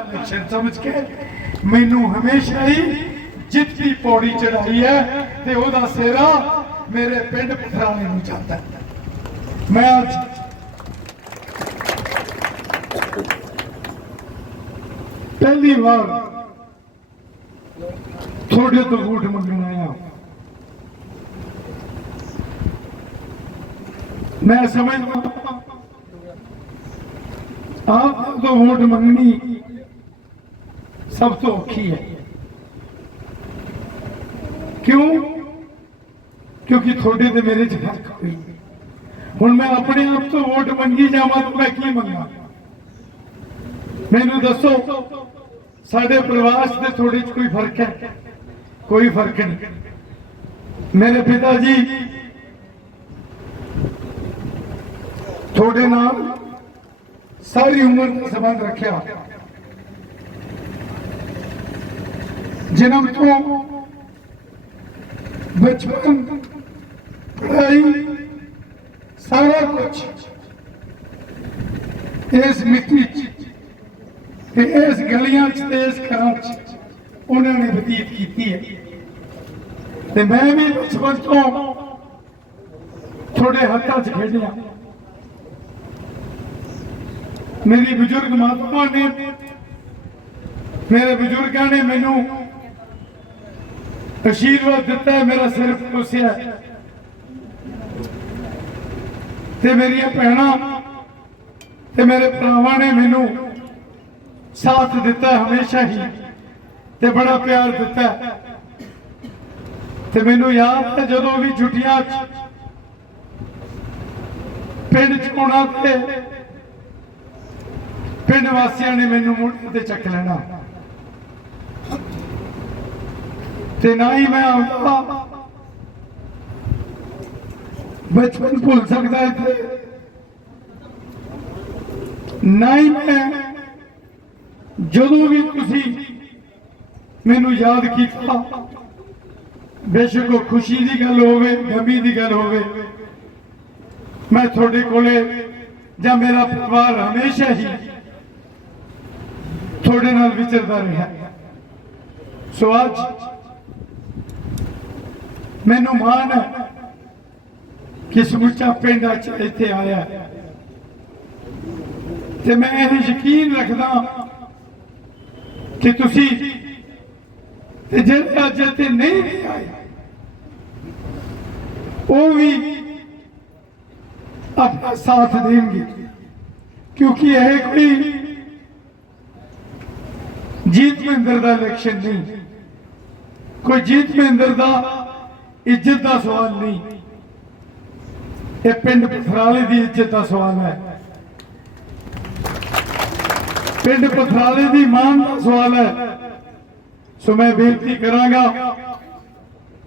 Election ਸਮਝ ਕੇ ਮੈਨੂੰ ਹਮੇਸ਼ਾ ਹੀ ਜਿੱਤ ਦੀ ਪੌੜੀ ਚੜਾਈ ਹੈ ਤੇ ਉਹਦਾ ਸਿਹਰਾ ਮੇਰੇ ਪਿੰਡ ਪਥਰਾਲੇ ਨੂੰ ਜਾਂਦਾ ਮੈਂ ਅੱਜ ਪਹਿਲੀ ਵਾਰ ਤੁਹਾਡੇ ਤੋਂ ਵੋਟ ਮੰਗਣ ਆਇਆ ਮੈਂ ਸਮਝਦਾ ਆਪ ਤੋਂ ਵੋਟ ਮੰਗਣੀ ਸਭ ਤੋਂ ਔਖੀ ਹੈ। ਕਿਉਂ? ਕਿਉਂਕਿ ਤੁਹਾਡੇ ਤੇ ਮੇਰੇ ਚ ਫ਼ਰਕ ਹੋਈ ਹੁਣ ਮੈਂ ਆਪਣੇ ਆਪ ਤੋਂ ਵੋਟ ਮੰਗੀ ਜਾਵਾਂ ਤਾਂ ਮੈਂ ਕੀ ਮੰਗਾ? ਮੈਨੂੰ ਦੱਸੋ, ਸਾਡੇ ਪ੍ਰਵਾਸ ਤੇ ਤੁਹਾਡੇ 'ਚ ਕੋਈ ਫ਼ਰਕ ਹੈ? ਕੋਈ ਫ਼ਰਕ ਨਹੀਂ। ਮੇਰੇ ਪਿਤਾ ਜੀ, ਤੁਹਾਡੇ ਨਾਲ ਸਾਰੀ ਉਮਰ ਦਾ ਸੰਬੰਧ ਰੱਖਿਆ। ਜਨਮ ਤੋਂ ਬਚਪਨ ਪੜ੍ਹਾਈ ਸਾਰਾ ਕੁਝ ਇਸ ਮਿੱਟੀ 'ਚ ਤੇ ਇਸ ਗਲੀਆਂ 'ਚ ਤੇ ਇਸ ਘਰਾਂ 'ਚ ਉਹਨਾਂ ਨੇ ਬਤੀਤ ਕੀਤੀ ਹੈ। ਤੇ ਮੈਂ ਵੀ ਬਚਪਨ ਤੋਂ ਤੁਹਾਡੇ ਹੱਥਾਂ 'ਚ ਖੇਡਿਆ। ਮੇਰੀ ਬਜ਼ੁਰਗ ਮਾਤਾ ਨੇ, ਮੇਰੇ ਬਜ਼ੁਰਗਾਂ ਨੇ ਮੈਨੂੰ ਅਸ਼ੀਰਵਾਦ ਦਿੱਤਾ ਮੇਰਾ ਸਿਰ ਪੁੱਛਿਆ ਤੇ ਮੇਰੀਆਂ ਭੈਣਾਂ ਤੇ ਮੇਰੇ ਭਰਾਵਾਂ ਨੇ ਮੈਨੂੰ ਸਾਥ ਦਿੱਤਾ ਹਮੇਸ਼ਾ ਹੀ ਤੇ ਬੜਾ ਪਿਆਰ ਦਿੱਤਾ ਤੇ ਮੈਨੂੰ ਯਾਦ ਹੈ ਜਦੋਂ ਵੀ ਛੁੱਟੀਆਂ 'ਚ ਪਿੰਡ 'ਚ ਆਉਣਾ ਤੇ ਪਿੰਡ ਵਾਸੀਆਂ ਨੇ ਮੈਨੂੰ ਮੋਢੇ ਤੇ ਚੱਕ ਲੈਣਾ। ਤੇ ਨਾ ਹੀ ਮੈਂ ਆਉਂਦਾ। ਬਚਪਨ ਭੁੱਲ ਸਕਦਾ ਇੱਥੇ। ਨਾ ਹੀ ਮੈਂ, ਜਦੋਂ ਵੀ ਤੁਸੀਂ ਮੈਨੂੰ ਯਾਦ ਕੀਤਾ, ਬੇਸ਼ੱਕ ਉਹ ਖੁਸ਼ੀ ਦੀ ਗੱਲ ਹੋਵੇ, ਗਮੀ ਦੀ ਗੱਲ ਹੋਵੇ, ਮੈਂ ਤੁਹਾਡੇ ਕੋਲੇ ਜਾਂ ਮੇਰਾ ਪਰਿਵਾਰ ਹਮੇਸ਼ਾ ਹੀ ਤੁਹਾਡੇ ਨਾਲ ਵਿਚਰਦਾ ਰਿਹਾ। ਸੋ ਅੱਜ ਮੈਨੂੰ ਮਾਣ ਹੈ ਕਿ ਸਮੁੱਚਾ ਪਿੰਡ ਅੱਜ ਇੱਥੇ ਆਇਆ ਤੇ ਮੈਂ ਇਹ ਯਕੀਨ ਰੱਖਦਾ ਕਿ ਤੁਸੀਂ ਤੇ ਜਿਹੜੇ ਅੱਜ ਇੱਥੇ ਨਹੀਂ ਵੀ ਆਏ, ਉਹ ਵੀ ਆਪਣਾ ਸਾਥ ਦੇਣਗੇ। ਕਿਉਂਕਿ ਇਹ ਕੋਈ ਜੀਤ ਮਹਿੰਦਰ ਦਾ ਇਲੈਕਸ਼ਨ ਨਹੀਂ, ਕੋਈ ਜੀਤ ਮਹਿੰਦਰ ਦਾ ਇੱਜ਼ਤ ਦਾ ਸਵਾਲ ਨਹੀਂ। ਇਹ ਪਿੰਡ ਪਥਰਾਲੇ ਦੀ ਇੱਜ਼ਤ ਦਾ ਸਵਾਲ ਹੈ। ਪਿੰਡ ਪਥਰਾਲੇ ਦੀ ਮਾਨ ਦਾ ਸਵਾਲ ਹੈ। ਸੋ ਮੈਂ ਬੇਨਤੀ ਕਰਾਂਗਾ,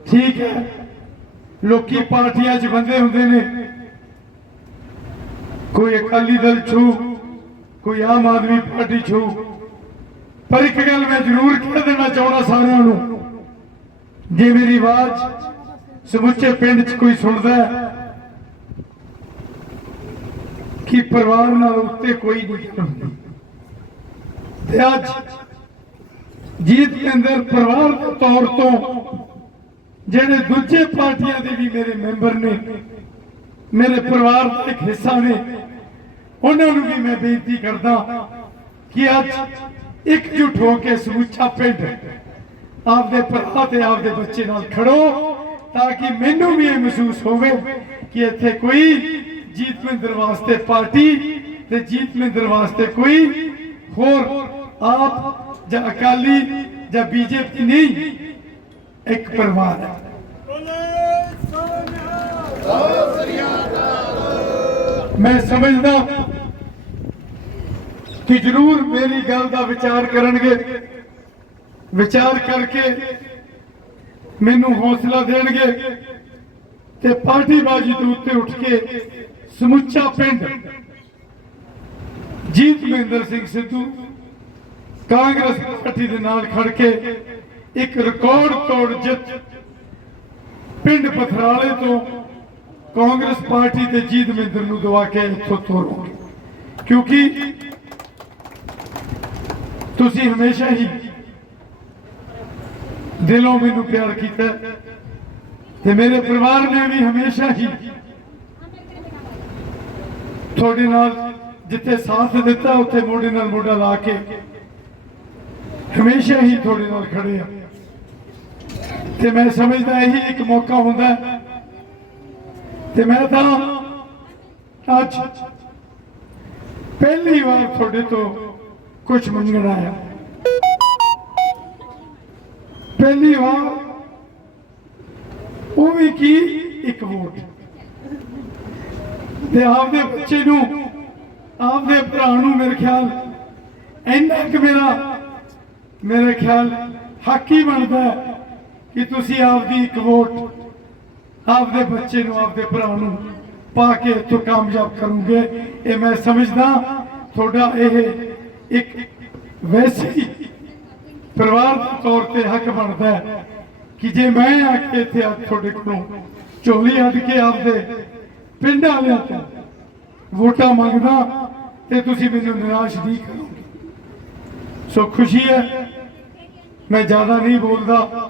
ਠੀਕ ਹੈ, ਲੋਕੀ ਪਾਰਟੀਆਂ 'ਚ ਬੰਦੇ ਹੁੰਦੇ ਨੇ। ਕੋਈ ਅਕਾਲੀ ਦਲ ਛੂ, ਕੋਈ ਆਮ ਆਦਮੀ ਪਾਰਟੀ ਛੂ। ਪਰ ਇੱਕ ਗੱਲ ਮੈਂ ਜ਼ਰੂਰ ਕਹਿ ਦੇਣਾ ਚਾਹੁੰਦਾ ਸਾਰਿਆਂ ਨੂੰ, ਜੇ ਮੇਰੀ ਆਵਾਜ਼ ਸਮੁੱਚੇ ਪਿੰਡ 'ਚ ਕੋਈ ਸੁਣਦਾ ਕਿ ਪਰਿਵਾਰ ਨਾਲ ਉੱਤੇ ਕੋਈ ਨਹੀਂ ਤੇ ਅੱਜ ਜੀਤ ਦੇ ਪਰਿਵਾਰ ਦੇ ਤੌਰ ਤੋਂ ਜਿਹੜੇ ਦੂਜੇ ਪਾਰਟੀਆਂ ਦੇ ਵੀ ਮੇਰੇ ਮੈਂਬਰ ਨੇ, ਮੇਰੇ ਪਰਿਵਾਰ ਦਾ ਇੱਕ ਹਿੱਸਾ ਨੇ, ਉਹਨਾਂ ਨੂੰ ਵੀ ਮੈਂ ਬੇਨਤੀ ਕਰਦਾ ਕਿ ਅੱਜ ਇਕਜੁੱਟ ਹੋ ਕੇ ਸਮੁੱਚਾ ਪਿੰਡ ਆਪਦੇ ਭਰਾ ਤੇ ਆਪਦੇ ਬੱਚੇ ਨਾਲ ਖੜੋ। ਤਾਂ ਕਿ ਮੈਨੂੰ ਵੀ ਇਹ ਮਹਿਸੂਸ ਹੋਵੇ ਕਿ ਇੱਥੇ ਕੋਈ ਜੀਤ ਮਹਿੰਦਰ ਵਾਸਤੇ ਪਾਰਟੀ ਤੇ ਜੀਤ ਮਹਿੰਦਰ ਵਾਸਤੇ ਕੋਈ ਹੋਰ ਆਪ ਜਾਂ ਅਕਾਲੀ ਜਾਂ ਬੀਜੇਪੀ ਨਹੀਂ, ਇੱਕ ਪਰਿਵਾਰ ਹੈ। ਮੈਂ ਸਮਝਦਾ ਕਿ ਜ਼ਰੂਰ ਮੇਰੀ ਗੱਲ ਦਾ ਵਿਚਾਰ ਕਰਨਗੇ। ਵਿਚਾਰ ਕਰਕੇ ਮੈਨੂੰ ਹੌਸਲਾ ਦੇਣਗੇ ਤੇ ਪਾਰਟੀ ਬਾਜੀ ਤੋਂ ਉੱਤੇ ਉੱਠ ਕੇ ਸਮੁੱਚਾ ਪਿੰਡ ਜੀਤ ਮਹਿੰਦਰ ਸਿੰਘ ਸਿੱਧੂ ਕਾਂਗਰਸ ਪਾਰਟੀ ਦੇ ਨਾਲ ਖੜ ਕੇ ਇੱਕ ਰਿਕਾਰਡ ਤੋੜ ਜਿੱਤ ਪਿੰਡ ਪਥਰਾਲੇ ਤੋਂ ਕਾਂਗਰਸ ਪਾਰਟੀ ਤੇ ਜੀਤ ਮਹਿੰਦਰ ਨੂੰ ਦਵਾ ਕੇ ਇੱਥੋਂ ਤੋਰੋ ਕਿਉਂਕਿ ਤੁਸੀਂ ਹਮੇਸ਼ਾ ਹੀ ਦਿਲੋਂ ਮੈਨੂੰ ਪਿਆਰ ਕੀਤਾ ਤੇ ਮੇਰੇ ਪਰਿਵਾਰ ਨੇ ਵੀ ਹਮੇਸ਼ਾ ਹੀ ਤੁਹਾਡੇ ਨਾਲ ਜਿੱਥੇ ਸਾਥ ਦਿੱਤਾ, ਉੱਥੇ ਮੋਢੇ ਨਾਲ ਮੋਢਾ ਲਾ ਕੇ ਹਮੇਸ਼ਾ ਹੀ ਤੁਹਾਡੇ ਨਾਲ ਖੜੇ ਆ। ਤੇ ਮੈਂ ਸਮਝਦਾ ਇਹੀ ਇੱਕ ਮੌਕਾ ਹੁੰਦਾ ਤੇ ਮੈਂ ਤਾਂ ਅੱਜ ਪਹਿਲੀ ਵਾਰ ਤੁਹਾਡੇ ਤੋਂ ਕੁਝ ਮੰਗਣ ਆਇਆ। ਪਹਿਲੀ ਵਾਰ ਉਹ ਵੀ ਕੀ? ਇੱਕ ਵੋਟ। ਤੇ ਆਪਦੇ ਬੱਚੇ ਨੂੰ, ਆਪਦੇ ਭਰਾ ਨੂੰ ਮੇਰੇ ਖਿਆਲ, ਇੰਨਾ ਕਿ ਮੇਰਾ, ਮੇਰੇ ਖਿਆਲ ਹੱਕ ਹੀ ਬਣਦਾ ਕਿ ਤੁਸੀਂ ਆਪਦੀ ਇੱਕ ਵੋਟ ਆਪਦੇ ਬੱਚੇ ਨੂੰ, ਆਪਦੇ ਭਰਾ ਨੂੰ ਪਾ ਕੇ ਇੱਥੋਂ ਕਾਮਯਾਬ ਕਰੋਗੇ। ਇਹ ਮੈਂ ਸਮਝਦਾ ਤੁਹਾਡਾ ਇਹ ਇੱਕ ਵੈਸੇ ਹੀ ਪਰਿਵਾਰ ਤੌਰ ਤੇ ਹੱਕ ਬਣਦਾ ਹੈ ਕਿ ਜੇ ਮੈਂ ਆ ਕੇ ਇੱਥੇ ਅੱਜ ਤੁਹਾਡੇ ਕੋਲੋਂ ਝੋਲੀ ਹੱਦ ਕੇ ਆਪਦੇ ਪਿੰਡ ਵਾਲਿਆਂ ਤੋਂ ਵੋਟਾਂ ਮੰਗਦਾ ਤੇ ਤੁਸੀਂ ਮੈਨੂੰ ਨਿਰਾਸ਼ ਨਹੀਂ ਕਰੋਗੇ। ਸੋ ਖੁਸ਼ੀ ਹੈ, ਮੈਂ ਜ਼ਿਆਦਾ ਨਹੀਂ ਬੋਲਦਾ,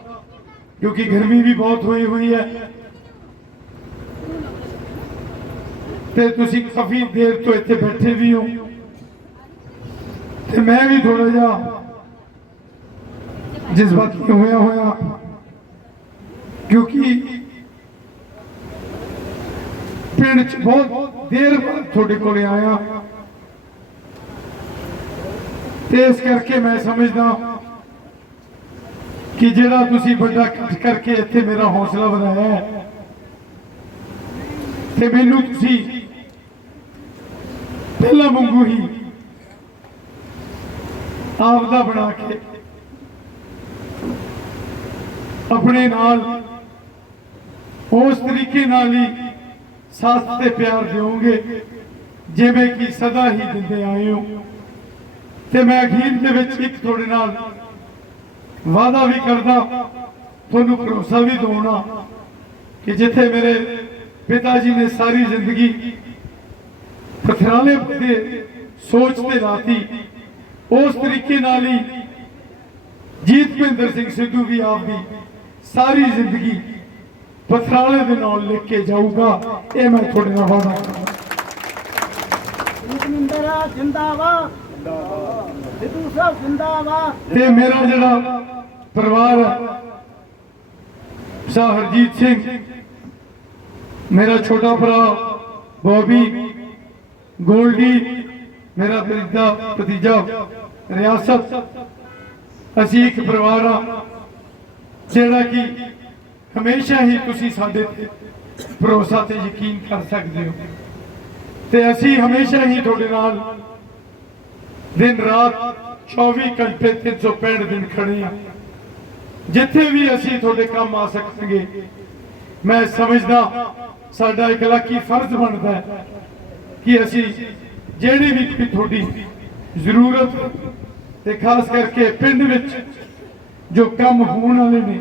ਕਿਉਂਕਿ ਗਰਮੀ ਵੀ ਬਹੁਤ ਹੋਈ ਹੋਈ ਹੈ। ਤੇ ਤੁਸੀਂ ਕਾਫੀ ਦੇਰ ਤੋਂ ਇੱਥੇ ਬੈਠੇ ਵੀ ਹੋ। ਤੇ ਮੈਂ ਵੀ ਥੋੜਾ ਜਿਹਾ ਜਜ਼ਬਾਤੀ ਹੋਇਆ ਹੋਇਆ, ਕਿਉਂਕਿ ਪਿੰਡ ਚ ਬਹੁਤ ਦੇਰ ਬਾਅਦ ਤੁਹਾਡੇ ਕੋਲੇ ਆਇਆ। ਤੇ ਇਸ ਕਰਕੇ ਮੈਂ ਸਮਝਦਾ ਕਿ ਜਿਹੜਾ ਤੁਸੀਂ ਵੱਡਾ ਇਕੱਠ ਕਰਕੇ ਇੱਥੇ ਮੇਰਾ ਹੌਸਲਾ ਵਧਾਇਆ ਤੇ ਮੈਨੂੰ ਤੁਸੀਂ ਪਹਿਲਾਂ ਵਾਂਗੂ ਹੀ ਆਪ ਦਾ ਬਣਾ ਕੇ ਆਪਣੇ ਨਾਲ, ਉਸ ਤਰੀਕੇ ਨਾਲ ਹੀ ਸਾਥ ਤੇ ਪਿਆਰ ਦਿਓਗੇ, ਜਿਵੇਂ ਕਿ ਸਦਾ ਹੀ ਦਿੰਦੇ ਆਏ ਹੋ। ਤੇ ਮੈਂ ਅਖੀਰ ਦੇ ਵਿੱਚ ਇੱਕ ਤੁਹਾਡੇ ਨਾਲ ਵਾਅਦਾ ਵੀ ਕਰਦਾ, ਤੁਹਾਨੂੰ ਭਰੋਸਾ ਵੀ ਦਵਾਉਣਾ ਕਿ ਜਿੱਥੇ ਮੇਰੇ ਪਿਤਾ ਜੀ ਨੇ ਸਾਰੀ ਜ਼ਿੰਦਗੀ ਪਥਰਾਲੇ ਦੇ ਸੋਚ ਤੇ ਲਾਤੀ, ਉਸ ਤਰੀਕੇ ਨਾਲ ਹੀ ਜੀਤ ਭਿੰਦਰ ਸਿੰਘ ਸਿੱਧੂ ਵੀ ਆਪ ਦੀ ਸਾਰੀ ਜ਼ਿੰਦਗੀ ਪਥਰਾਲੇ ਦੇ ਨਾਲ ਲਿਖ ਕੇ ਜਾਊਗਾ ਇਹ ਮੈਂ ਤੁਹਾਡੇ ਨਾਲ ਵਾਅਦਾ ਕਰਦਾ। ਜਿੰਦਾਬਾਦ। ਸਿੱਧੂ ਸਾਹਿਬ ਜਿੰਦਾਬਾਦ। ਤੇ ਮੇਰਾ ਜਿਹੜਾ ਪਰਿਵਾਰ ਹੈ ਸ਼ਾਹ ਹਰਜੀਤ ਸਿੰਘ ਮੇਰਾ ਛੋਟਾ ਭਰਾ ਬੋਬੀ ਗੋਲਡੀ ਮੇਰਾ ਭਤੀਜਾ ਭਤੀਜਾ ਰਿਆਸਤ ਅਸੀਂ ਇੱਕ ਪਰਿਵਾਰ ਆ ਜਿਹੜਾ ਕਿ ਹਮੇਸ਼ਾ ਹੀ ਤੁਸੀਂ ਸਾਡੇ ਤੇ ਭਰੋਸਾ ਤੇ ਯਕੀਨ ਕਰ ਸਕਦੇ ਹੋ। ਤੇ ਅਸੀਂ ਹਮੇਸ਼ਾ ਹੀ ਤੁਹਾਡੇ ਨਾਲ ਦਿਨ ਰਾਤ 24 ਘੰਟੇ 365 ਦਿਨ ਖੜੇ ਆ ਜਿੱਥੇ ਵੀ ਅਸੀਂ ਤੁਹਾਡੇ ਕੰਮ ਆ ਸਕਾਂਗੇ ਮੈਂ ਸਮਝਦਾ ਸਾਡਾ ਇੱਕ ਲੱਕੀ ਫਰਜ਼ ਬਣਦਾ ਹੈ ਕਿ ਅਸੀਂ ਜਿਹੜੀ ਵੀ ਤੁਹਾਡੀ ਜ਼ਰੂਰਤ ਤੇ ਖਾਸ ਕਰਕੇ ਪਿੰਡ ਵਿੱਚ ਜੋ ਕੰਮ ਹੋਣ ਵਾਲੇ ਨੇ,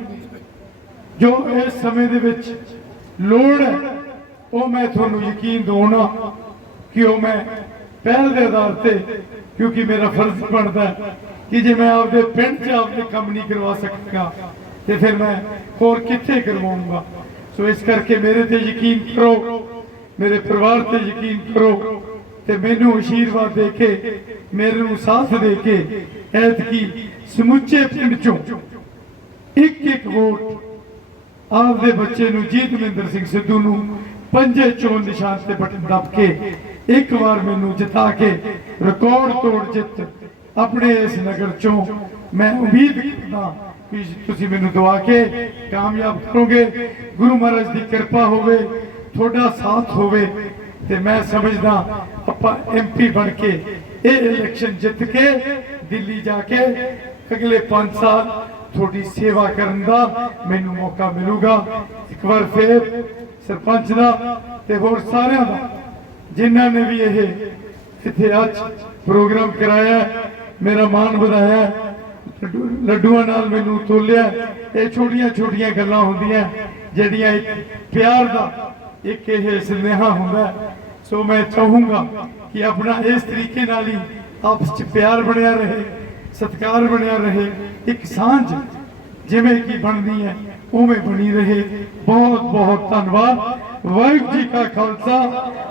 ਜੋ ਇਸ ਸਮੇਂ ਦੇ ਵਿੱਚ ਲੋੜ ਹੈ, ਉਹ ਮੈਂ ਤੁਹਾਨੂੰ ਯਕੀਨ ਦਿਵਾਉਣਾ ਕਿ ਉਹ ਮੈਂ ਪਹਿਲ ਦੇ ਆਧਾਰ ਤੇ, ਕਿਉਂਕਿ ਮੇਰਾ ਫਰਜ਼ ਬਣਦਾ ਕਿ ਜੇ ਮੈਂ ਆਪਦੇ ਪਿੰਡ 'ਚ ਆਪਦੇ ਕੰਮ ਨਹੀਂ ਕਰਵਾ ਸਕਾਂਗਾ ਤੇ ਫਿਰ ਮੈਂ ਹੋਰ ਕਿੱਥੇ ਕਰਵਾਉਂਗਾ? ਸੋ ਇਸ ਕਰਕੇ ਮੇਰੇ ਤੇ ਯਕੀਨ ਕਰੋ, ਮੇਰੇ ਪਰਿਵਾਰ ਤੇ ਯਕੀਨ ਕਰੋ, ਤੇ ਮੈਨੂੰ ਅਸ਼ੀਰਵਾਦ ਦੇ ਕੇ, ਮੇਰੇ ਨੂੰ ਸਾਥ ਦੇ ਕੇ, ਐਤਕੀ ਸਮੁੱਚੇ ਪਿੰਡ 'ਚੋਂ ਇੱਕ ਇੱਕ ਵੋਟ ਆਪਦੇ ਬੱਚੇ ਨੂੰ ਜੀਤ ਮਹਿੰਦਰ ਸਿੰਘ ਸਿੱਧੂ ਨੂੰ ਪੰਜੇ ਚੋਣ ਨਿਸ਼ਾਨ ਤੇ ਬਟਨ ਦੱਬ ਕੇ ਇੱਕ ਵਾਰ ਮੈਨੂੰ ਜਿਤਾ ਕੇ ਰਿਕਾਰਡ ਤੋੜ ਜਿੱਤ ਆਪਣੇ ਇਸ ਨਗਰ ਚੋਂ ਮੈਂ ਉਮੀਦ ਕਰਦਾ ਕਿ ਤੁਸੀਂ ਮੈਨੂੰ ਦਵਾ ਕੇ ਕਾਮਯਾਬ ਕਰੋਗੇ, ਗੁਰੂ ਮਹਾਰਾਜ ਦੀ ਕਿਰਪਾ ਹੋਵੇ, ਤੁਹਾਡਾ ਸਾਥ ਹੋਵੇ ਤੇ ਮੈਂ ਸਮਝਦਾ ਆਪਾਂ ਐਮਪੀ ਬਣ ਕੇ ਇਹ ਇਲੈਕਸ਼ਨ ਜਿੱਤ ਕੇ ਦਿੱਲੀ ਜਾ ਕੇ ਅਗਲੇ 5 ਸਾਲ ਤੁਹਾਡੀ ਸੇਵਾ ਕਰਨ ਦਾ ਮੈਨੂੰ ਮੌਕਾ ਮਿਲੂਗਾ। ਇੱਕ ਵਾਰ ਫੇਰ ਸਰਪੰਚ ਦਾ ਤੇ ਹੋਰ ਸਾਰਿਆਂ ਦਾ, ਜਿਨ੍ਹਾਂ ਨੇ ਵੀ ਇਹ ਇੱਥੇ ਅੱਜ ਪ੍ਰੋਗਰਾਮ ਕਰਾਇਆ, ਮੇਰਾ ਮਾਣ ਵਧਾਇਆ ਲੱਡੂਆਂ ਨਾਲ ਮੈਨੂੰ ਤੋਲਿਆ। ਇਹ ਛੋਟੀਆਂ ਛੋਟੀਆਂ ਗੱਲਾਂ ਹੁੰਦੀਆਂ, ਜਿਹੜੀਆਂ ਇੱਕ ਪਿਆਰ ਦਾ ਇੱਕ ਇਹ ਸੁਨੇਹਾ ਹੁੰਦਾ। ਹੈ। ਸੋ ਮੈਂ ਚਾਹੂੰਗਾ ਕਿ ਆਪਣਾ ਇਸ ਤਰੀਕੇ ਨਾਲ ਹੀ ਆਪਸ ਚ ਪਿਆਰ ਬਣਿਆ ਰਹੇ। ਸਤਿਕਾਰ ਬਣਿਆ ਰਹੇ, ਇੱਕ ਸਾਂਝ ਜਿਵੇਂ ਕਿ ਬਣਦੀ ਹੈ, ਉਵੇਂ ਬਣੀ ਰਹੇ। ਬਹੁਤ ਬਹੁਤ ਧੰਨਵਾਦ। ਵਾਹਿਗੁਰੂ ਜੀ ਕਾ ਖਾਲਸਾ,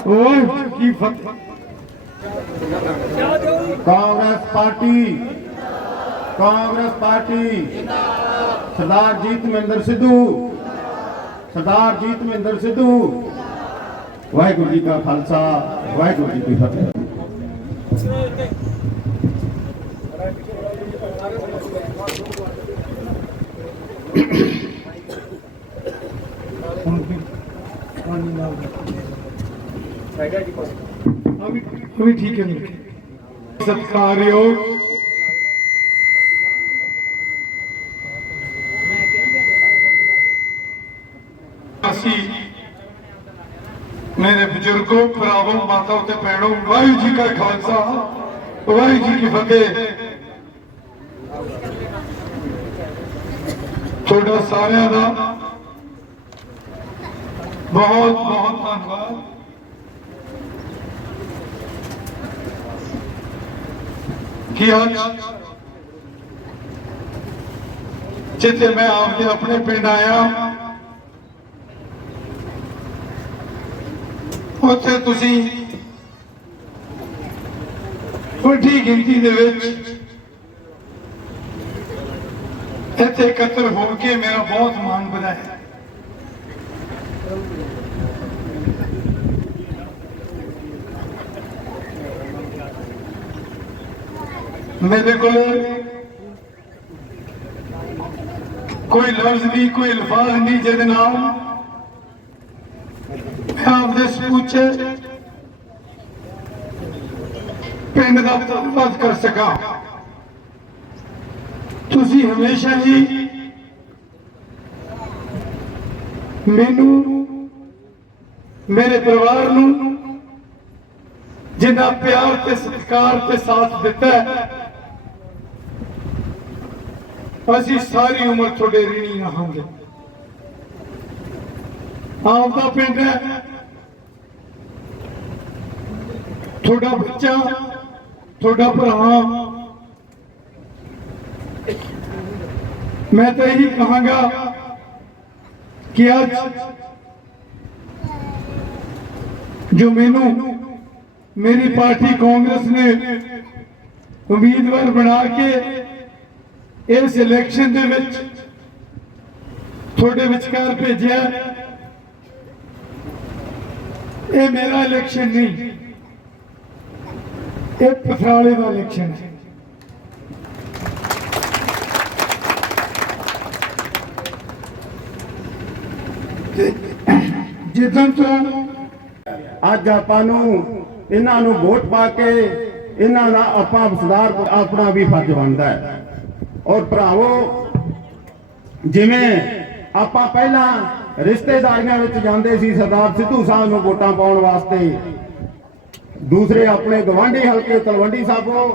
ਵਾਹਿਗੁਰੂ ਜੀ ਕੀ ਫਤਿਹ। Congress party Congress party Sardar Jeet Mahinder Sidhu Sardar Jeet Mahinder Sidhu. Waheguru ji ਕਾ ਖਾਲਸਾ, ਵਾਹਿਗੁਰੂ ਜੀ ਕੀ ਫਤਿਹ। ਹਾਂ ਵੀ ਉਹ ਵੀ ਠੀਕ ਹੈ ਜੀ। ਸਤਿਕਾਰਯੋਗ ਅਸੀਂ ਮੇਰੇ ਬਜ਼ੁਰਗੋ, ਭਰਾਵੋ ਮਾਤਾ ਤੇ ਭੈਣੋ, ਵਾਹਿਗੁਰੂ ਜੀ ਕਾ ਖਾਲਸਾ, ਵਾਹਿਗੁਰੂ ਜੀ ਕੀ ਫਤਿਹ ਤੁਹਾਡਾ ਸਾਰਿਆਂ ਦਾ ਬਹੁਤ ਬਹੁਤ ਧੰਨਵਾਦ। ਕਿ ਅੱਜ ਜਿੱਥੇ ਮੈਂ ਆਪਦੇ ਆਪਣੇ ਪਿੰਡ ਆਇਆ, ਉੱਥੇ ਤੁਸੀਂ ਵੱਡੀ ਗਿਣਤੀ ਦੇ ਵਿੱਚ ਇੱਥੇ ਇਕੱਤਰ ਹੋ ਕੇ ਮੇਰਾ ਬਹੁਤ ਮਾਣ ਵਧਾਇਆ ਮੇਰੇ ਕੋਲ ਕੋਈ ਲਫ਼ਜ਼ ਨਹੀਂ ਕੋਈ ਅਲਫਾਜ਼ ਨਹੀਂ, ਜਿਹਦੇ ਨਾਲ ਮੈਂ ਆਪਦੇ ਸਮੁੱਚੇ ਪਿੰਡ ਦਾ ਧੰਨਵਾਦ ਕਰ ਸਕਾਂ। ਤੁਸੀਂ ਹਮੇਸ਼ਾ ਹੀ ਮੈਨੂੰ, ਮੇਰੇ ਪਰਿਵਾਰ ਨੂੰ ਜਿੰਨਾ ਪਿਆਰ ਤੇ ਸਤਿਕਾਰ ਤੇ ਸਾਥ ਦਿੱਤਾ ਅਸੀਂ ਸਾਰੀ ਉਮਰ ਤੁਹਾਡੇ ঋਣੀ ਰਹਾਂਗੇ। ਆਪਦਾ ਪਿੰਡ ਹੈ, ਤੁਹਾਡਾ ਬੱਚਾ, ਤੁਹਾਡਾ ਭਰਾ ਮੈਂ ਤਾਂ ਇਹੀ ਕਹਾਂਗਾ ਕਿ ਅੱਜ ਜੋ ਮੈਨੂੰ ਮੇਰੀ ਪਾਰਟੀ ਕਾਂਗਰਸ ਨੇ ਉਮੀਦਵਾਰ ਬਣਾ ਕੇ ਇਸ ਇਲੈਕਸ਼ਨ ਦੇ ਵਿੱਚ ਤੁਹਾਡੇ ਵਿਚਕਾਰ ਭੇਜਿਆ, ਇਹ ਮੇਰਾ ਇਲੈਕਸ਼ਨ ਨਹੀਂ, ਇਹ ਪਥਰਾਲੇ ਦਾ ਇਲੈਕਸ਼ਨ ਹੈ ਤੇ ਜਿੱਦਾਂ ਤੋਂ ਅੱਜ ਆਪਾਂ ਨੂੰ ਇਹਨਾਂ ਨੂੰ ਵੋਟ ਪਾ ਕੇ ਇਹਨਾਂ ਦਾ ਆਪਾਂ ਸਰਦਾਰ ਆਪਣਾ ਵੀ ਫਰਜ਼ ਬਣਦਾ ਹੈ। ਔਰ ਭਰਾਵੋ, ਜਿਵੇਂ ਆਪਾਂ ਪਹਿਲਾਂ ਰਿਸ਼ਤੇਦਾਰੀਆਂ ਵਿੱਚ ਜਾਂਦੇ ਸੀ, ਸਰਦਾਰ ਸਿੱਧੂ ਸਾਹਿਬ ਨੂੰ ਵੋਟਾਂ ਪਾਉਣ ਵਾਸਤੇ। ਦੂਸਰੇ ਆਪਣੇ ਗਵਾਂਢੀ ਹਲਕੇ ਤਲਵੰਡੀ ਸਾਬੋ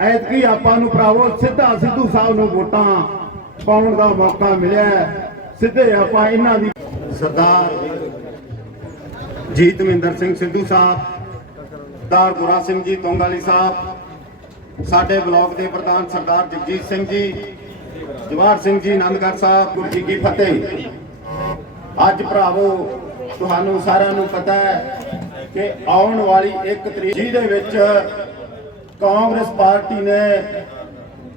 ਐਤਕੀ ਆਪਾਂ ਨੂੰ ਭਰਾਵੋ ਸਿੱਧਾ ਸਿੱਧੂ ਸਾਹਿਬ ਨੂੰ ਵੋਟਾਂ ਪਾਉਣ ਦਾ ਮੌਕਾ ਮਿਲਿਆ ਸਿੱਧੇ ਆਪਾਂ ਇਹਨਾਂ ਦੀ ਸਰਦਾਰ ਜੀਤ ਸਿੰਘ ਸਿੱਧੂ ਸਾਹਿਬ ਸਰਦਾਰ ਗੁਰਾ ਸਿੰਘ ਜੀ, ਤੋਂਗਾਲੀ ਸਾਹਿਬ, ਸਾਡੇ ਬਲਾਕ ਦੇ ਪ੍ਰਧਾਨ ਸਰਦਾਰ ਜਗਜੀਤ ਸਿੰਘ ਜੀ, ਜਵਾਹਰ ਸਿੰਘ ਜੀ, ਆਨੰਦਗੜ੍ਹ ਸਾਹਿਬ, ਗੁਰੂ ਜੀ ਕੀ ਫਤਿਹ। ਅੱਜ ਭਰਾਵੋ, ਤੁਹਾਨੂੰ ਸਾਰਿਆਂ ਨੂੰ ਪਤਾ ਹੈ ਕਿ ਆਉਣ ਵਾਲੀ 1 ਤਰੀਕ ਜਿਹਦੇ ਵਿੱਚ ਕਾਂਗਰਸ ਪਾਰਟੀ ਨੇ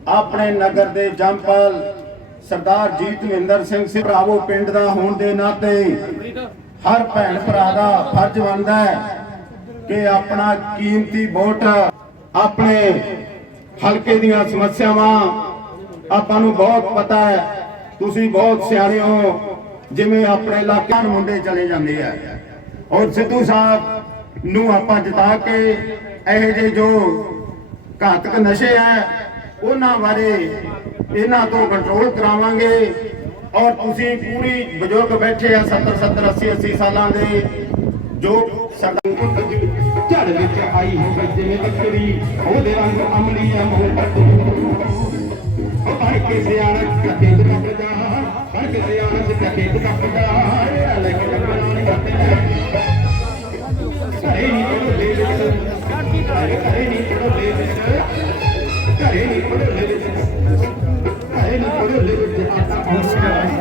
ਆਪਣੇ ਨਗਰ ਦੇ ਜੰਪਲ ਸਰਦਾਰ ਜੀਤ ਸਿੰਘ ਭਰਾਵੋ, ਪਿੰਡ ਦਾ ਹੋਣ ਦੇ ਨਾਤੇ ਹਰ ਭੈਣ ਭਰਾ ਦਾ ਫਰਜ਼ ਬਣਦਾ ਹੈ ਕਿ ਆਪਣਾ ਕੀਮਤੀ ਵੋਟ ਆਪਣੇ ਹਲਕੇ ਦੀਆਂ ਸਮੱਸਿਆਵਾਂ ਆਪਾਂ ਨੂੰ ਬਹੁਤ ਪਤਾ ਹੈ। ਤੁਸੀਂ ਬਹੁਤ ਸਿਆਣੇ ਹੋ, ਜਿਵੇਂ ਆਪਣੇ ਇਲਾਕਿਆਂ ਨੂੰ ਮੁੰਡੇ ਚਲੇ ਜਾਂਦੇ ਆ। ਔਰ ਸਿੱਧੂ ਸਾਹਿਬ ਨੂੰ ਆਪਾਂ ਜਿਤਾ ਕੇ ਇਹੋ ਜਿਹੇ ਜੋ ਘਾਤਕ ਨਸ਼ੇ ਆ ਉਹਨਾਂ ਬਾਰੇ ਇਹਨਾਂ ਤੋਂ ਕੰਟਰੋਲ ਕਰਾਵਾਂਗੇ। ਔਰ ਤੁਸੀਂ ਪੂਰੀ ਬਜ਼ੁਰਗ ਬੈਠੇ ਆ 70 70 80 80 ਸਾਲਾਂ ਦੇ ਜੋ ਸਰਦਾਰ ਝੜ ਵਿੱਚ ਆਈ ਹੋ ਜਿਵੇਂ ਬੱਕਰੀ ਉਹਦੇ ਰੰਗ ਅਮਲੀ ਆ ਮੋਹ ਉਹ ਬਣ ਕੇ ਸਿਆਣਾ ਕੱਟੇ ਤੇ ਕੱਪਦਾ ਬਣ ਕੇ ਸਿਆਣਾ ਤੇ ਕੱਟੇ ਤੇ ਕੱਪਦਾ ਇਹ ਲੈ ਕੇ ਲੱਗਣਾ ਨਹੀਂ ਕਰਦੇ ਘਰੇ ਨਹੀਂ ਢੋਲੇ ਵਿੱਚ ਘਰੇ ਨਹੀਂ ਢੋਲੇ ਵਿੱਚ ਘਰੇ ਨਹੀਂ ਪੜੋਲੇ ਵਿੱਚ ਘਰੇ ਨਹੀਂ ਪੜੋਲੇ ਵਿੱਚ ਸਤਿ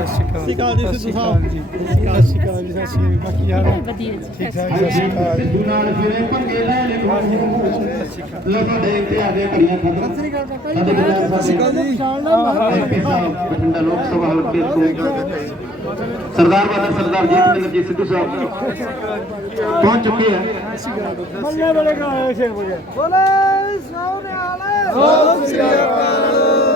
ਸ਼੍ਰੀ ਅਕਾਲ। ਜੀ ਸਿੱਧੂ ਸਾਹਿਬ ਸਤਿ ਸ਼੍ਰੀ ਅਕਾਲ ਜੀ ਸਤਿ ਸ਼੍ਰੀ ਅਕਾਲ ਕੀ ਹਾਲ ਵਧੀਆ ਜੀ ਠੀਕ ਠਾਕ ਸਤਿ ਸ਼੍ਰੀ ਅਕਾਲ ਸਿੱਧੂ ਨਾਲ ਫਿਰੇ ਪੰਗੇ ਲੈ ਲੈ ਲੋਕਾਂ ਦੇ ਇੰਤਜ਼ਾਰ ਘੜੀਆਂ ਖਤਮ ਸਤਿ ਸ਼੍ਰੀ ਅਕਾਲ ਸਾਡੇ ਵਿਧਾਇਕ ਸਾਹਿਬ ਜੀ ਬਠਿੰਡਾ ਲੋਕ ਸਭਾ ਹਲਕੇ ਤੋਂ ਸਰਦਾਰ ਬਾਦਰ ਸਰਦਾਰ ਜੀਤਿੰਦਰ ਜੀ ਸਿੱਧੂ ਸਾਹਿਬ ਪਹੁੰਚ ਚੁੱਕੇ ਆ ਮੱਲੇ ਵਾਲੇ ਕਾ ਸ਼ੇਰ ਬੋਲੇ ਬੋਲੇ ਸੋਨੇ ਵਾਲੇ ਸਤਿ ਸ਼੍ਰੀ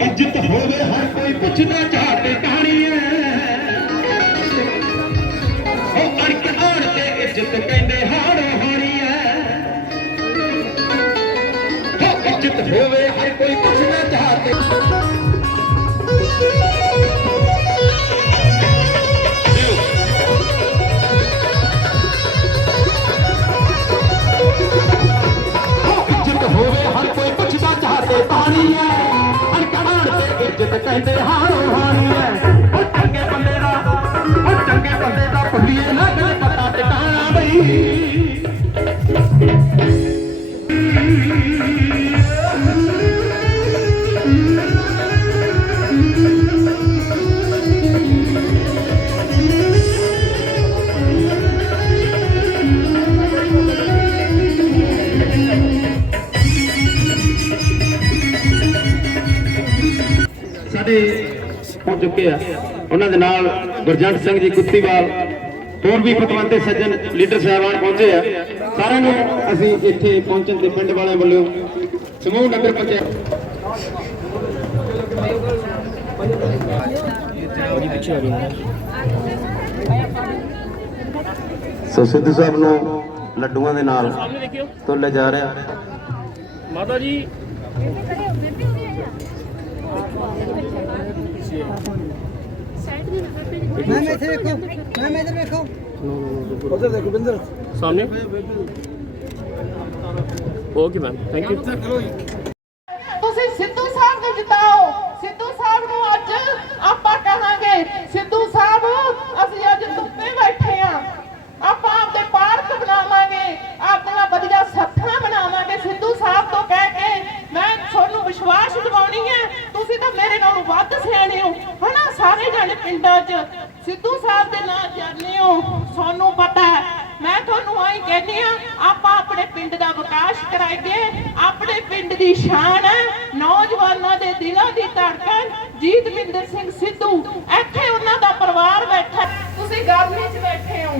ਇੱਜ਼ਤ ਹੋਵੇ ਹਰ ਕੋਈ ਪੁੱਛਦਾ ਝਾਟੇ ਕਹਾਣੀ ਐ ਉਹ ਅੜਕ ਆੜ ਤੇ ਇੱਜ਼ਤ ਕਹਿੰਦੇ ਹਾੜੋ ਹਾਣੀ ਹੈ। ਉਹ ਇੱਜ਼ਤ ਹੋਵੇ ਪੁੱਛਦਾ ਪਾਣੀ ਐ ਅਣਕੜਾਣ ਤੇ ਇੱਜ਼ਤ ਕਹਿੰਦੇ ਹਾਰੋ ਹਾਣੀ ਐ ਉਹ ਚੰਗੇ ਬੰਦੇ ਦਾ, ਉਹ ਚੰਗੇ ਬੰਦੇ ਦਾ ਭੁੱਲੀਏ ਨਾ ਕਦੇ ਪਤਾ ਟਿਕਾਣਾ ਬਈ। ਚੁੱਕੇ ਆ। ਉਹਨਾਂ ਦੇ ਨਾਲ ਗੁਰਜੰਟ ਸਿੰਘ ਜੀ ਕੁੱਤੀਵਾਲ ਹੋਰ ਵੀ ਪਤਵੰਤੇ ਸੱਜਣ ਲੀਡਰ ਸਾਹਿਬਾਨ ਪਹੁੰਚੇ ਆ। ਸਾਰਿਆਂ ਨੂੰ ਅਸੀਂ ਇੱਥੇ ਪਹੁੰਚਣ ਤੇ ਪਿੰਡ ਵਾਲਿਆਂ ਵੱਲੋਂ ਸਮੂਹ ਨਗਰ ਪੰਚਾਇਤ ਸੋ ਸਿੱਧੂ ਸਾਹਿਬ ਨੂੰ ਲੱਡੂਆਂ ਦੇ ਨਾਲ ਤੋਲਿਆ ਜਾ ਰਿਹਾ। ਮਾਤਾ ਜੀ ਮੈਂ ਇੱਥੇ ਵੇਖੋ ਮੈਂ ਇੱਧਰ ਵੇਖੋ ਉਧਰ ਦੇਖੋ ਬਿੰਦਰ ਸਾਹਮਣੇ ਓਕੇ ਮੈਮ ਥੈਂਕ ਯੂ ਤੁਸੀਂ ਸਿੱਧੂ ਸਾਹਿਬ ਨੂੰ ਜਿਤਾਓ ਸਿੱਧੂ ਸਾਹਿਬ ਨੂੰ ਅੱਜ ਆਪਾਂ ਕਹਾਂਗੇ ਸਿੱਧੂ ਸਾਹਿਬ ਅਸੀਂ ਅੱਜ ਧੁੱਪੇ ਬੈਠੇ ਆ ਆਪਾਂ ਆਪਦੇ ਪਾਰਕ ਬਣਾਵਾਂਗੇ ਆਪਣੀਆਂ ਵਧੀਆ ਸੱਥਾਂ ਬਣਾਵਾਂਗੇ ਸਿੱਧੂ ਸਾਹਿਬ ਤੋਂ ਕਹਿ ਕੇ ਮੈਂ ਤੁਹਾਨੂੰ ਵਿਸ਼ਵਾਸ ਦਿਵਾਉਣੀ ਹੈ ਤੁਸੀਂ ਤਾਂ ਮੇਰੇ ਨਾਲੋਂ ਵੱਧ ਸਿਆਣੇ ਹੋ ਹਨਾ ਸਾਰੇ ਜਣੇ ਪਿੰਡਾਂ 'ਚ ਸਿੱਧੂ ਸਾਹਿਬ ਦੇ ਨਾਂ ਜਾਣਦੇ ਹੋ ਤੁਹਾਨੂੰ ਪਤਾ ਹੈ ਮੈਂ ਤੁਹਾਨੂੰ ਆਈ ਕਹਿੰਦੀ ਆ ਆਪਾਂ ਆਪਣੇ ਪਿੰਡ ਦਾ ਵਿਕਾਸ ਕਰਾਈਏ ਆਪਣੇ ਪਿੰਡ ਦੀ ਸ਼ਾਨ ਹੈ ਨੌਜਵਾਨਾਂ ਦੇ ਦਿਲਾਂ ਦੀ ਧੜਕਣ ਜੀਤਮਿੰਦਰ ਸਿੰਘ ਸਿੱਧੂ, ਇੱਥੇ ਉਹਨਾਂ ਦਾ ਪਰਿਵਾਰ ਬੈਠਾ ਤੁਸੀਂ ਗਰਮੀ 'ਚ ਬੈਠੇ ਹੋ।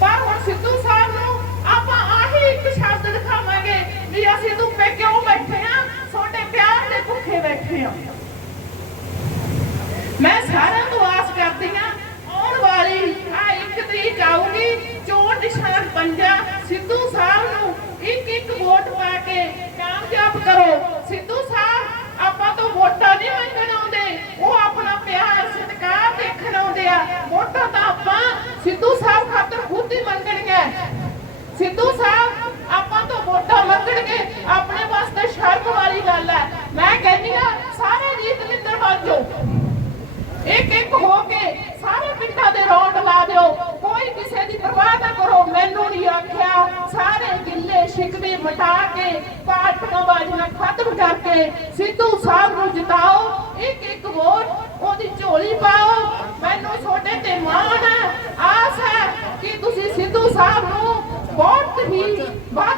ਪਰ ਹੁਣ ਸਿੱਧੂ ਸਾਹਿਬ ਨੂੰ ਆਪਾਂ ਆਹੀ ਇੱਕ ਸ਼ਬਦ ਦਿਖਾਵਾਂਗੇ ਵੀ ਅਸੀਂ ਧੁੱਪੇ ਕਿਉਂ ਬੈਠੇ ਆ? ਤੁਹਾਡੇ ਪਿਆਰ ਦੇ ਭੁੱਖੇ ਬੈਠੇ ਆ। ਮੈਂ ਸਾਰਿਆਂ ਤੋਂ ਆਸ ਕਰਦੀ ਹਾਂ ਆਉਣ ਵਾਲੀ ਆ ਇੱਕ ਤਰੀਕ ਆਊਗੀ, ਚੋਣ ਨਿਸ਼ਾਨ ਪੰਜਾ। ਸਿੱਧੂ ਸਾਹਿਬ ਨੂੰ ਇੱਕ ਇੱਕ ਵੋਟ ਪਾ ਕੇ ਕਾਮਯਾਬ ਕਰੋ। ਸਿੱਧੂ ਸਾਹਿਬ ਆਪਾਂ ਤੋਂ ਵੋਟਾਂ ਨਹੀਂ ਮੰਗਣ ਆਉਂਦੇ। ਉਹ ਆਪਣਾ ਪਿਆਰ ਸਤਿਕਾਰ ਦੇਖਣ ਆਉਂਦੇ ਆ। ਵੋਟਾਂ ਤਾਂ ਆਪਾਂ ਸਿੱਧੂ ਸਾਹਿਬ ਖਾਤਰ ਖੁਦ ਹੀ ਮੰਗਣੀਆਂ। ਸਿੱਧੂ ਸਾਹਿਬ, ਆਪਾਂ ਤੋਂ ਵੋਟਾਂ ਮੰਗਣਗੇ। ਆਪਣੇ ਵਾਸਤੇ ਸ਼ਰਮ ਵਾਲੀ ਗੱਲ ਹੈ ਮੈਂ ਕਹਿੰਦੀ ਆ, ਸਾਰੇ ਜੀਤ ਮਿੰਦਰ ਬਣ ਜਾਓ ਇੱਕ ਇੱਕ ਹੋ ਕੇ ਸਾਰੇ ਪਿੰਡਾਂ ਦੇ ਰੌਂਡ ਲਾ ਦਿਓ। ਕੋਈ ਕਿਸੇ ਦੀ ਪਰਵਾਹ ਨਾ ਕਰੋ। ਮੈਨੂੰ ਨਹੀਂ ਆਖਿਆ। ਸਾਰੇ ਗਿੱਲੇ ਸ਼ਿਕਵੇ ਮਿਟਾ ਕੇ ਪਾਰਟੀਆਂ ਬਾਜ਼ੀਆਂ ਖਤਮ ਕਰਕੇ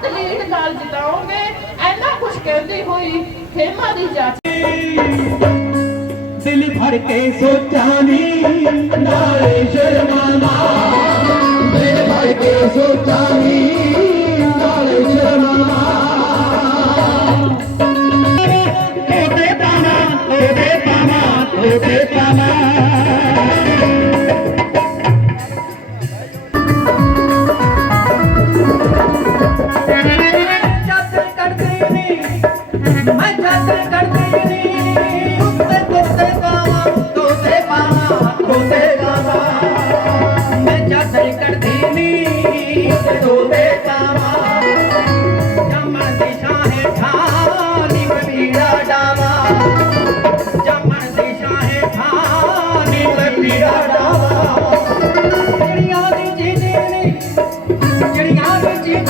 ਵੱਧ ਲੀਡ ਨਾਲ ਜਿਤਾਓਗੇ ਐਨਾ ਕੁਝ ਕਹਿੰਦੀ ਹੋਈ ਖੇਮਾ ਦੀ ਜਾਚ ਦਿਲ ਭਰ ਕੇ ਸੋਚਾਂ ਨੀ, ਨਾਲੇ ਸ਼ਰਮਾਵਾ ਦਿਲ ਭਰ ਕੇ ਸੋਚਾਂ ਨੀ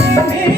me.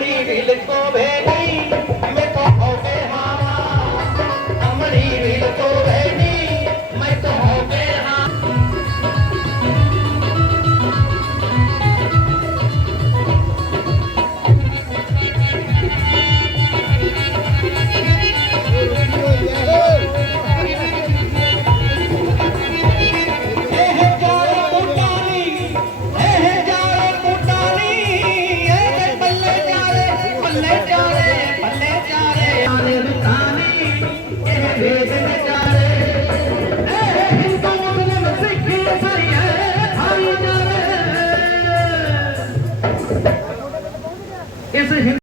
பாடி விழுக்கும் வேலை